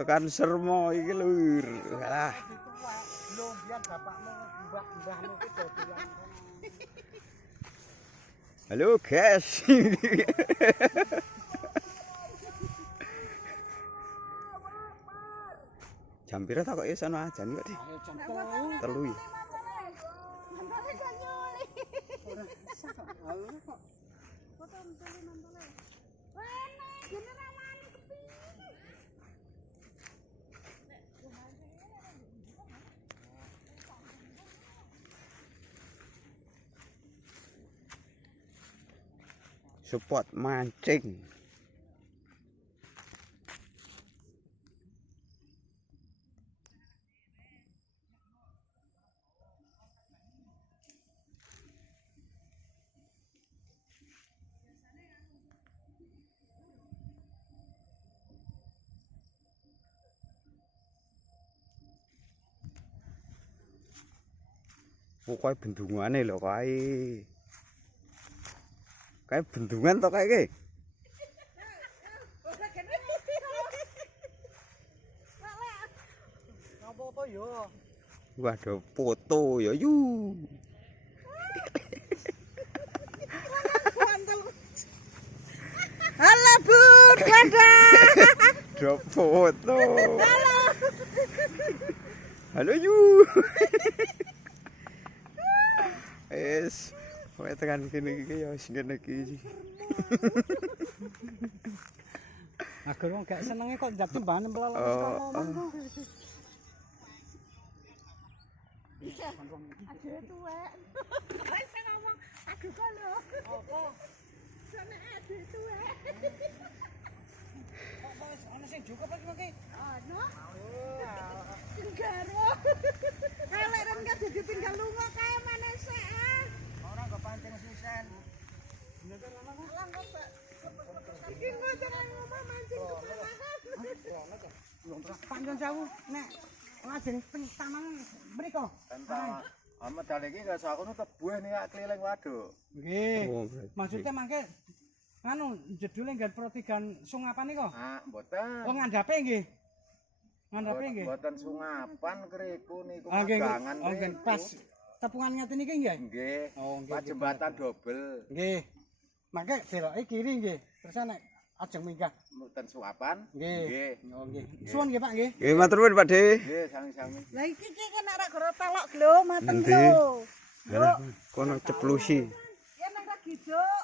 Tekan Sermo iki lur. Alah. Belum biar bapakmu mbahmu ki dodolan. Halo guys. Jam pira tak kok ya sono ajan kok, Dik? Jam 3. Support mancing. Pokoke bendungane lho kae. Kae bendungan to kae iki. Apa yo? Waduh, foto ya yu. Halo Bun, dadah. Drop foto. Halo. Halo yu. Es, kowe tekan kene iki ya wis ngene iki. Agar wong gak senenge kok njak tembane mlalang Oh. Aduh tuwek. Wis ngomong, aduh kok lho. Apa? Sono aduh tuwek. Kok wis ana sing cukup iki mengki? Ono. Tinggaro. Elek ren gak ditinggal lunga kae maneh sik. Ora nggo pancing sisen. Bener ana kok. Lah kok iki ngono ngomong mancing kepalahan. Panjang jauh nek lajeng taman mriko. Amat dal iki enggak sak kono tebuh nih keliling waduk. Nggih. Oh, berarti. Maksudnya mangke anu jedule nggen protigan sungapan niku. Ah, mboten. Oh ngandhape nggih. Ngandhape nggih. Mboten sungapan kriku niku Ah nggih. magangan. Oh nggih pas tepungan ngeten niki nggih. Nggih. Oh nggih. Pas jembatan dobel. Nggih. Mangke beloke kiri nggih. Terus nek ajeng minggah. Mboten suapan. Nggih. Oh nggih. Suwun nggih Pak nggih. Nggih matur nuwun Pak De. Nggih, sami-sami. Lah iki kan ora gara telok lho, maten Endi? lho. Alah, kono ceplusi. Ya nang ra giduk.